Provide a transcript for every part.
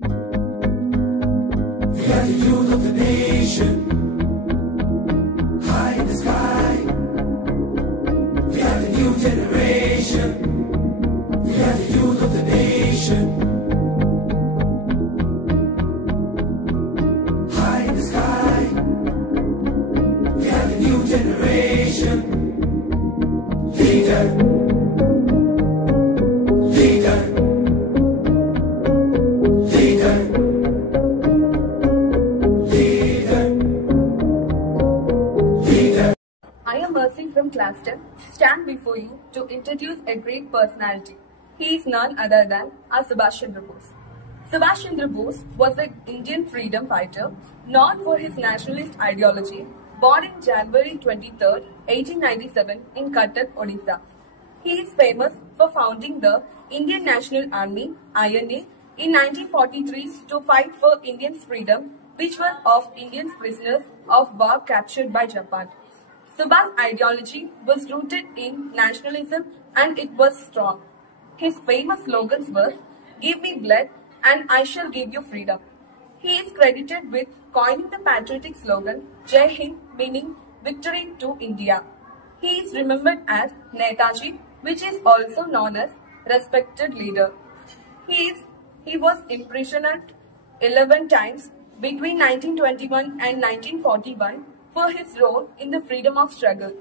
We are the youth of the nation, high in the sky. We are the new generation. We are the youth of the nation, high in the sky. We are the new generation. Leader, leader, leader, leader, leader. I am Mercy from Class 10, stand before you to introduce a great personality. He is none other than our Subhash Chandra Bose. Subhash Chandra Bose was an Indian freedom fighter known for his nationalist ideology, born in January 23, 1897 in Cuttack, Odisha. He is famous for founding the Indian National Army (INA) in 1943 to fight for Indians' freedom, which was of Indians prisoners of war captured by Japan. Subhash's ideology was rooted in nationalism and it was strong. His famous slogans were, "Give me blood and I shall give you freedom." He is credited with coining the patriotic slogan, Jai Hind, meaning victory to India. He is remembered as Netaji, which is also known as respected leader. He was imprisoned 11 times between 1921 and 1941 for his role in the freedom of struggle.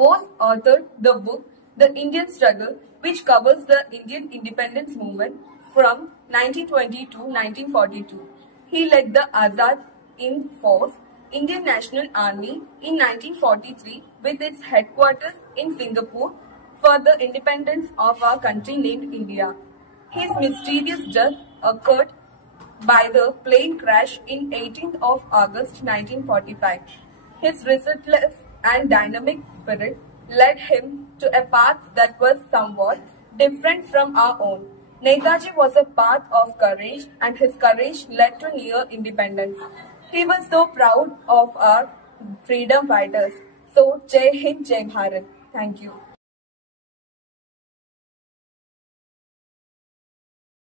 Bose authored the book The Indian Struggle, which covers the Indian independence movement from 1920 to 1942. He led the Azad Hind Force, Indian National Army, in 1943 with its headquarters in Singapore for the independence of our country named India. His mysterious death occurred by the plane crash in 18th of August 1945. His restless and dynamic spirit led him to a path that was somewhat different from our own. Netaji was a path of courage, and his courage led to near independence. He was so proud of our freedom fighters. So, Jai Hind, Jai Bharat. Thank you.